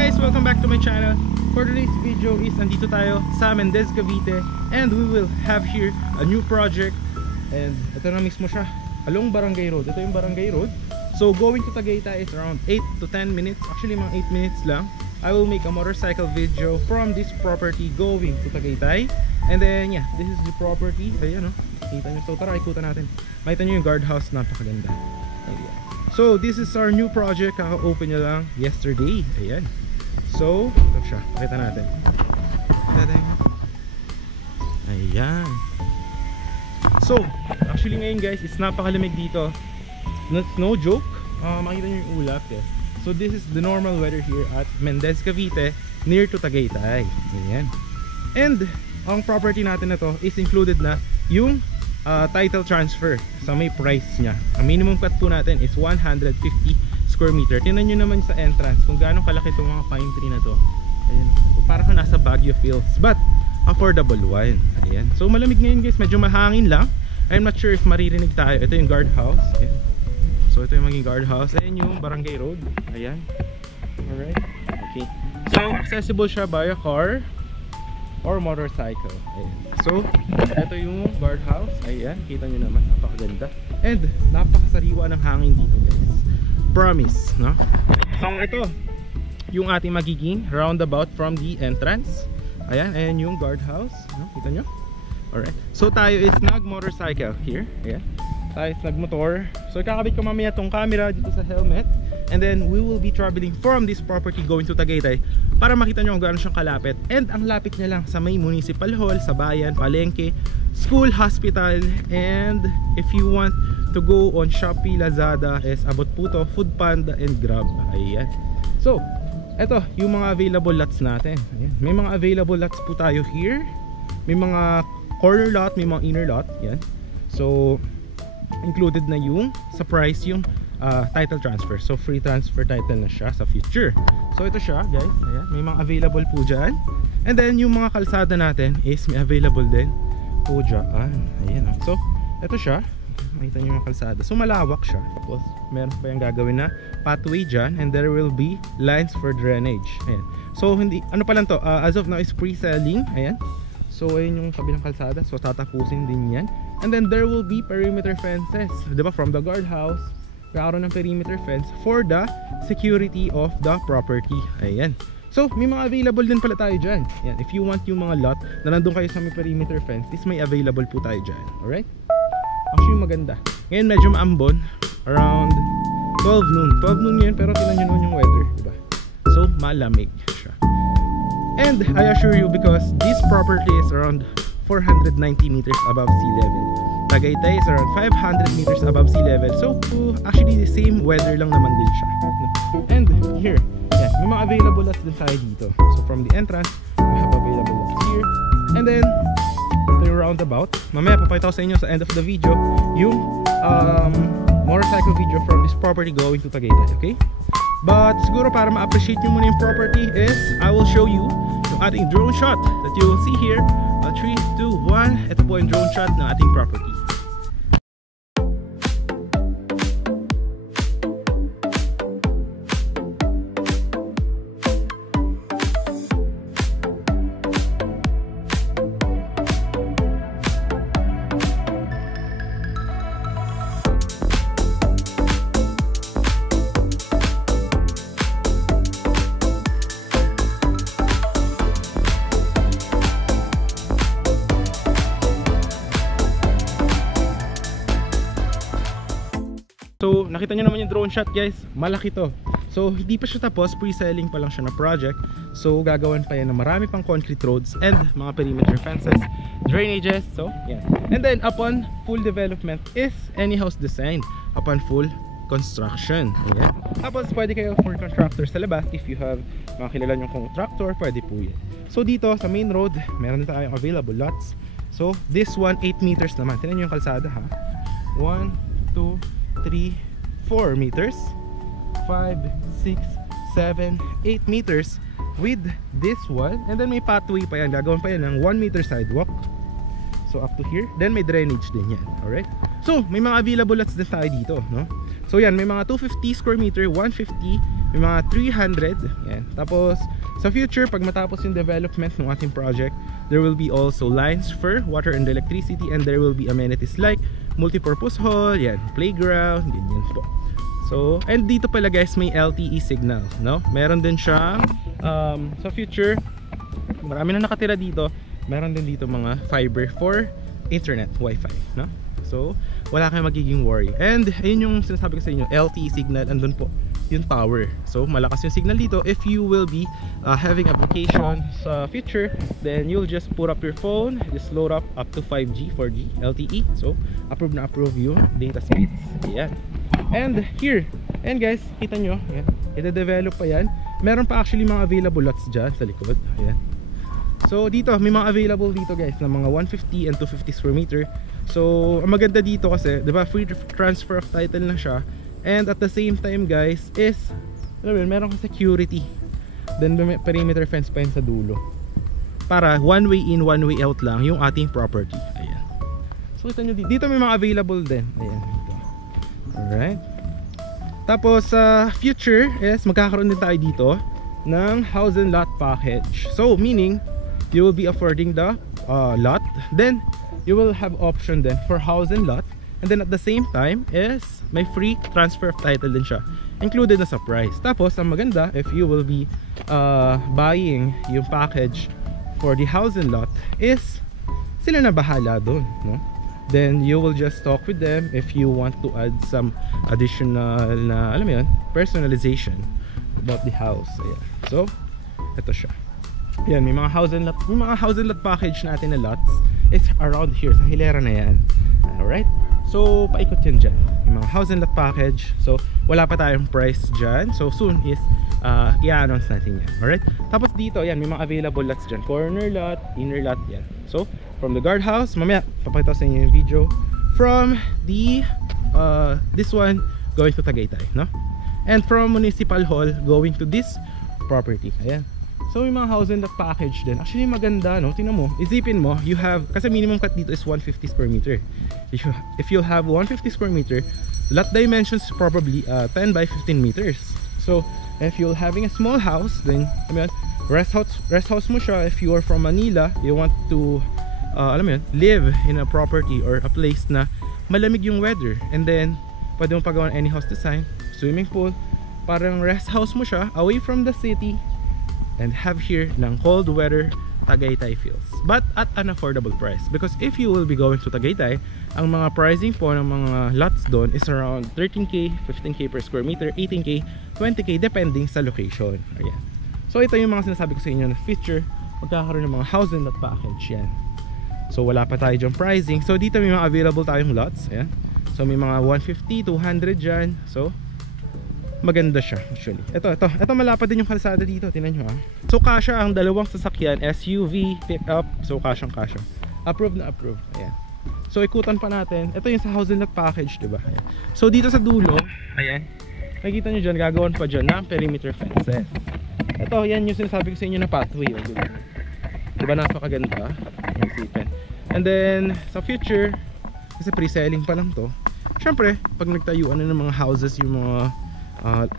guys, welcome back to my channel. For today's video is andito tayo sa Mendez, Cavite, and we will have here a new project. And ito na mismo siya, along Barangay Road. Ito yung Barangay Road. So going to Tagaytay is around 8 to 10 minutes. Actually mga 8 minutes lang. I will make a motorcycle video from this property going to Tagaytay. And then yeah, this is the property. Ayan o, kita nyo. So tara, ikutan natin. Makita nyo yung guardhouse, napakaganda. Ayan. So this is our new project. Kaka-open nyo lang yesterday. Ayan. So ito siya, pakita natin. Ayan. So actually ngayon guys, it's napakalamig dito. That's no joke. Makita nyo yung ulap eh. So this is the normal weather here at Mendez, Cavite, near to Tagaytay. Ayan. And ang property natin na to is included na yung title transfer sa may price niya. Ang minimum cut po natin is 150 square meter. Tingnan nyo naman sa entrance kung gaano kalaki itong mga pine tree na to. Ayan. So, para ka nasa Baguio Hills, but affordable one. Ayan. So malamig ngayon guys, medyo mahangin lang. I'm not sure if maririnig tayo. Ito yung guardhouse. Ayan. So ito yung maging guardhouse. Ayan yung Barangay Road. Ayan. Alright. Okay. So accessible siya by a car or motorcycle. Ayan. So ito yung guardhouse. Ayan. Kita nyo naman. Napakaganda. And napakasariwa ng hangin dito guys. Promise. No? So ito yung ating magiging roundabout from the entrance. Ayan. Ayan yung guardhouse. No? Kita nyo? Alright. So tayo is nag-motorcycle here. Ayan. Tayo is nag-motor. So kakabit ko mamaya tong camera dito sa helmet. And then we will be traveling from this property going to Tagaytay para makita nyo kung gaano siyang kalapit. And ang lapit niya lang sa may municipal hall, sa bayan, palengke, school, hospital. And if you want to go on Shopee, Lazada, is abot po to, Foodpanda and Grab. Ayan. So eto yung mga available lots natin. Ayan. May mga available lots po tayo here. May mga corner lot, may mga inner lot. Yan. So included na yung sa price yung title transfer. So free transfer title na siya sa future. So ito siya guys. Ayan. May mga available po dyan. And then yung mga kalsada natin is may available din po dyan. Ayan. So ito siya. Makita nyo yung kalsada. So malawak siya. Tapos meron pa yung gagawin na pathway dyan. And there will be lines for drainage. Ayan. So hindi, ano pa lang to, as of now is pre-selling. Ayan. So ayun yung kabilang kalsada. So tatapusin din yan. And then there will be perimeter fences, diba? From the guardhouse, kakaroon ng perimeter fence for the security of the property. Ayan. So may mga available din pala tayo dyan. Ayan. If you want yung mga lot na nandun kayo sa may perimeter fence, is may available po tayo dyan. Alright? Actually maganda. Ngayon medyo maambon. Around 12 noon. 12 noon yun, pero tinan nyo naman yung weather, diba? So malamig siya. And I assure you, because this property is around 490 meters above sea level. Tagaytay is around 500 meters above sea level. So actually the same weather lang naman din siya. And here, yeah, may mga available lots din tayo dito. So from the entrance, we have available lots here. And then ito yung roundabout. Mamaya papakita ko sa inyo sa end of the video yung motorcycle video from this property going to Tagaytay. Okay? But siguro para ma-appreciate nyo muna yung property is I will show you yung ating drone shot that you will see here. 3, 2, 1. Ito po yung drone shot ng ating property. So nakita nyo naman yung drone shot guys, malaki to. So hindi pa siya tapos, pre-selling pa lang siya na project. So gagawan pa yan ng marami pang concrete roads and mga perimeter fences, drainages. So yeah. And then upon full development is any house design upon full construction. Yeah. Tapos pwede kayo for contractors sa labas. If you have mga kilala nyong contractor, pwede po yan. So dito sa main road, meron na tayong available lots. So this one 8 meters naman. Tingnan nyo yung kalsada ha. 1, 2, 3, 4 meters, 5, 6, 7, 8 meters with this one. And then may pathway pa yan. Gagawin pa yan ng 1 meter sidewalk. So up to here. Then may drainage din yan. Alright? So may mga available lots din tayo dito, no? So yan, may mga 250 square meter, 150 may mga 300. Yan. Tapos sa future, pag matapos yung development ng ating project, there will be also lines for water and electricity, and there will be amenities like multipurpose hall, yan, playground, ganyan po. So, and dito pala guys may LTE signal, no? Meron din siyang sa future, marami na nakatira dito. Meron din dito mga fiber for internet, wifi, no? So, wala kayong magiging worry. And ayun yung sinasabi ko sa inyo, LTE signal, andun po yung tower. So, malakas yung signal dito. If you will be having application sa future, then you'll just put up your phone, just load up to 5G, 4G, LTE. So, approve na approve yung data speeds. Ayan. And here, and guys, kita nyo, ayan, ide-develop pa yan. Meron pa actually mga available lots dyan sa likod. Ayan. So dito, may mga available dito guys na mga 150 and 250 square meter. So ang maganda dito kasi, diba, free transfer of title na siya. And at the same time guys is, alam mo, meron kang security. Then may perimeter fence pa yun sa dulo. Para one way in, one way out lang yung ating property. Ayan. So kita nyo dito may mga available din. Ayan. Alright. Tapos sa future is magkakaroon din tayo dito ng house and lot package. So meaning you will be affording the lot, then you will have option then for house and lot, and then at the same time is may free transfer of title din siya included na sa price. Tapos ang maganda, if you will be buying yung package for the house and lot, is sila na bahala doon, no? Then you will just talk with them if you want to add some additional na, alam mo yun, personalization about the house. Ayan. So ito siya. Ayan, may mga house and lot package natin na lots is around here sa hilera na yan. Alright, so paikot yan dyan, yung mga house and lot package. So wala pa tayong price dyan, so soon is i-announce natin yan. Alright, tapos dito yan, may mga available lots dyan, corner lot, inner lot, yan. So from the guardhouse, mamaya papakita sa inyo yung video from the this one going to Tagaytay, no? And from Municipal Hall going to this property. Ayan. So yung mga house and lot package din, actually maganda, no? Tingnan mo, isipin mo, you have, kasi minimum cut dito is 150 square meter. If you have 150 square meter, lot dimensions probably 10 by 15 meters. So if you're having a small house, then I mean, rest house mo siya. If you are from Manila, you want to alam mo yun, live in a property or a place na malamig yung weather, and then pwede mo pagawa any house design, swimming pool, parang rest house mo siya away from the city, and have here ng cold weather Tagaytay feels, but at an affordable price. Because if you will be going to Tagaytay, ang mga pricing po ng mga lots doon is around 13k, 15k per square meter, 18k, 20k depending sa location. Ayan. So ito yung mga sinasabi ko sa inyo na feature, magkakaroon ng mga house and lot package yan. So wala pa tayo dyan pricing. So dito may mga available tayong lots. Ayan. So may mga 150, 200 dyan. So maganda siya actually. Ito malapad din yung kalsada dito. Tingnan nyo ha. So kasha ang dalawang sasakyan, SUV, pickup. So kasyang kasha. Approve na approve. Ayan. So ikutan pa natin. Ito yung sa house and lot package, diba? Ayan. So dito sa dulo, ayan, nakikita nyo dyan, gagawin pa dyan ng perimeter fences. Ito, yan yung sinasabi ko sa inyo na pathway. Diba napakaganda? Isipin. And then sa future, kasi pre-selling pa lang to, syempre pag nagtayuan na ng mga houses yung mga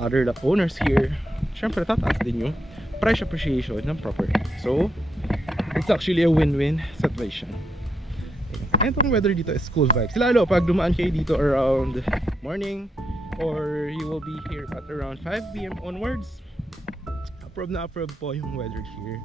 other owners here, syempre tataas din yung price appreciation ng property. So it's actually a win-win situation. And itong weather dito is cool vibes, lalo pag dumaan kayo dito around morning, or you will be here at around 5 PM onwards. Approve na approve po yung weather here.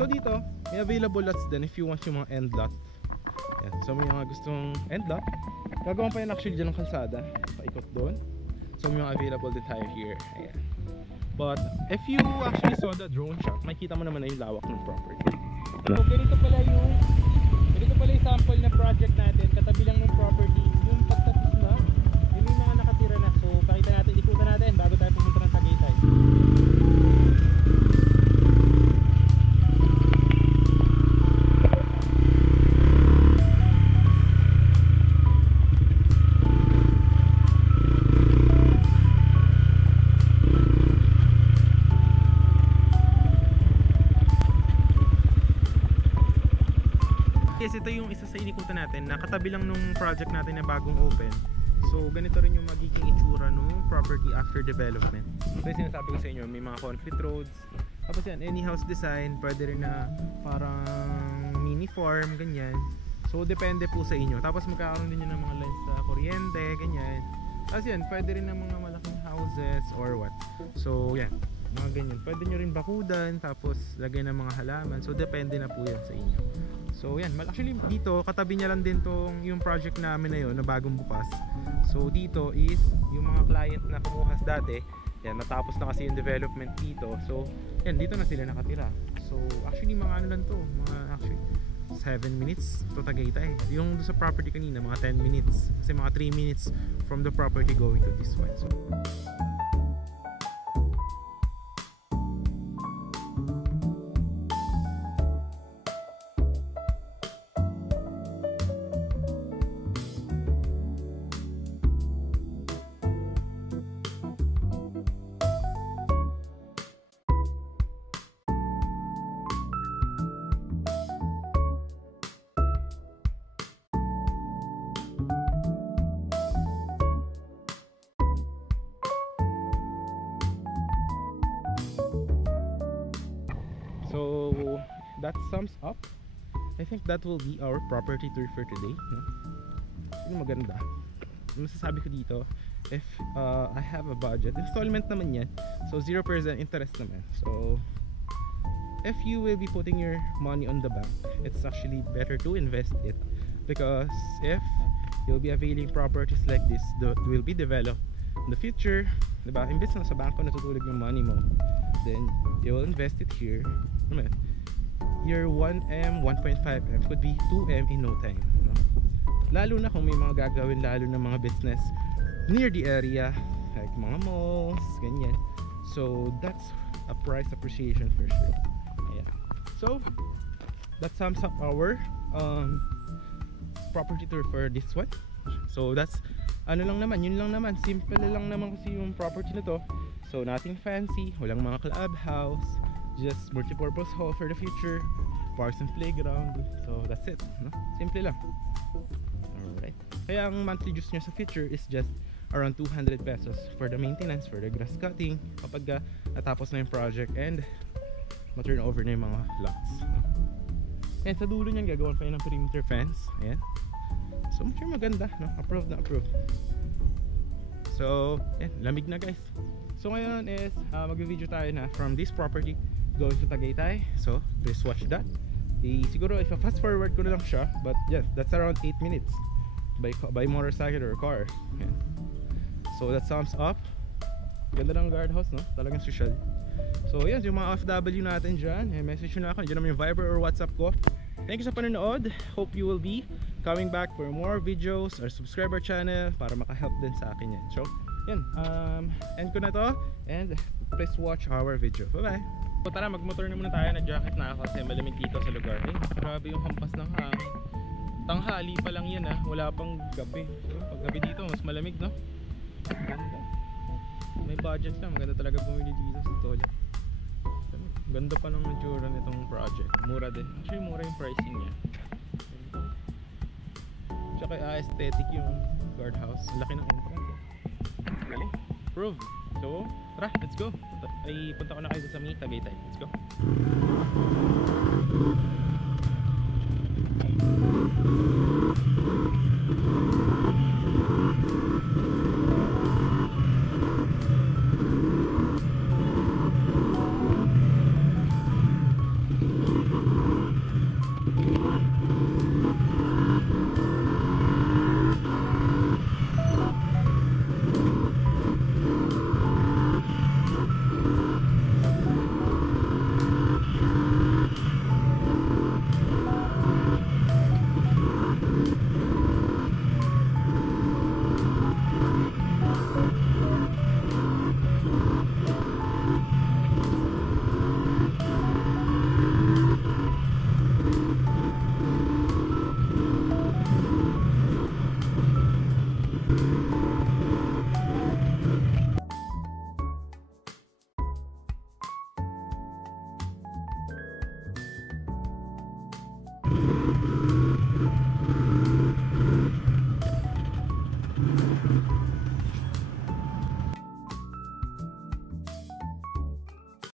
So dito, may available lots din if you want yung mga end lot. Yan. So may mga gustong end lot, gagawin pa yan actually dyan ng kalsada, paikot doon. So may mga available din tayo here. Ayan. But if you actually saw the drone shot, makikita mo naman na yung lawak ng property. So ganito pala yung sample na project natin. Katabi lang ng property, yung pagtapos na, yung mga nakatira na. So pakita natin, ikutan natin bago tayo pumunta ng Tagaytay. Yes, ito yung isa sa inikutan natin na katabi lang nung project natin na bagong open. So ganito rin yung magiging itsura ng property after development. So sinasabi ko sa inyo, may mga concrete roads. Tapos yan, any house design, pwede rin na parang mini farm, ganyan. So depende po sa inyo. Tapos magkakaroon din yun ng mga lines sa kuryente, ganyan. Tapos yan, pwede rin ng mga malaking houses or what. So yan, mga ganyan. Pwede nyo rin bakudan, tapos lagay ng mga halaman. So depende na po yan sa inyo. So yan, actually dito katabi niya lang din tong yung project namin na yun na bagong bukas. So dito is yung mga client na kumuha dati, yan, natapos na kasi yung development dito. So yan, dito na sila nakatira. So actually mga ano lang to, mga actually 7 minutes to Tagaytay. Yung sa property kanina mga 10 minutes. Kasi mga 3 minutes from the property going to this one. So that sums up. I think that will be our property tour for today, no? Yung maganda. Masasabi ko dito, if I have a budget, installment naman yan, so 0% interest naman. So if you will be putting your money on the bank, it's actually better to invest it, because if you'll be availing properties like this that will be developed in the future, diba? Imbes na sa bangko natutulog yung money mo, then you will invest it here. Your 1M, 1.5M could be 2M in no time, no? Lalo na kung may mga gagawin, lalo na mga business near the area, like mga malls, ganyan. So that's a price appreciation for sure. Ayan. So that sums up our property tour for this one. So that's ano lang naman, yun lang naman, simple lang naman kasi yung property na to. So nothing fancy, walang mga clubhouse, just multi-purpose hall for the future, parks and playground. So that's it, no? Simple lang. Alright. Kaya ang monthly dues nyo sa future is just around 200 pesos for the maintenance, for the grass cutting kapag natapos na yung project and ma-turn over na yung mga lots, no? And sa dulo nyan gagawin pa yun ng perimeter fence. Ayan. So much maganda, no? Approved na approved. So yan, lamig na guys. So ngayon is mag-video tayo na from this property going to Tagaytay. So please watch that. Siguro if fast forward ko na lang siya, but yes, that's around 8 minutes by motorcycle or car. Yeah. So that sums up. Ganda ng guardhouse, no? Talagang social. So yan, yung mga OFW natin dyan, message nyo na ako. Dyan naman yung Viber or WhatsApp ko. Thank you sa panonood. Hope you will be coming back for more videos or subscribe our channel para makahelp din sa akin yan. So yan, end ko na to and please watch our video. Bye bye. So tara, magmotor na muna tayo. Nag-jacket na ako kasi malamig dito sa lugar. Grabe yung hampas ng hangin. Tanghali pa lang yan, wala pang gabi. So, pag gabi dito mas malamig, no? Ganda. May budget lang, maganda talaga bumili dito sa Tolya. Ganda pa ng itsura nitong project. Mura din. Actually mura yung pricing niya. Tsaka aesthetic yung guardhouse. Laki ng entrance. Galing. Prove. So, tara, let's go. Ay, punta ko na kayo sa Tagaytay. Let's go.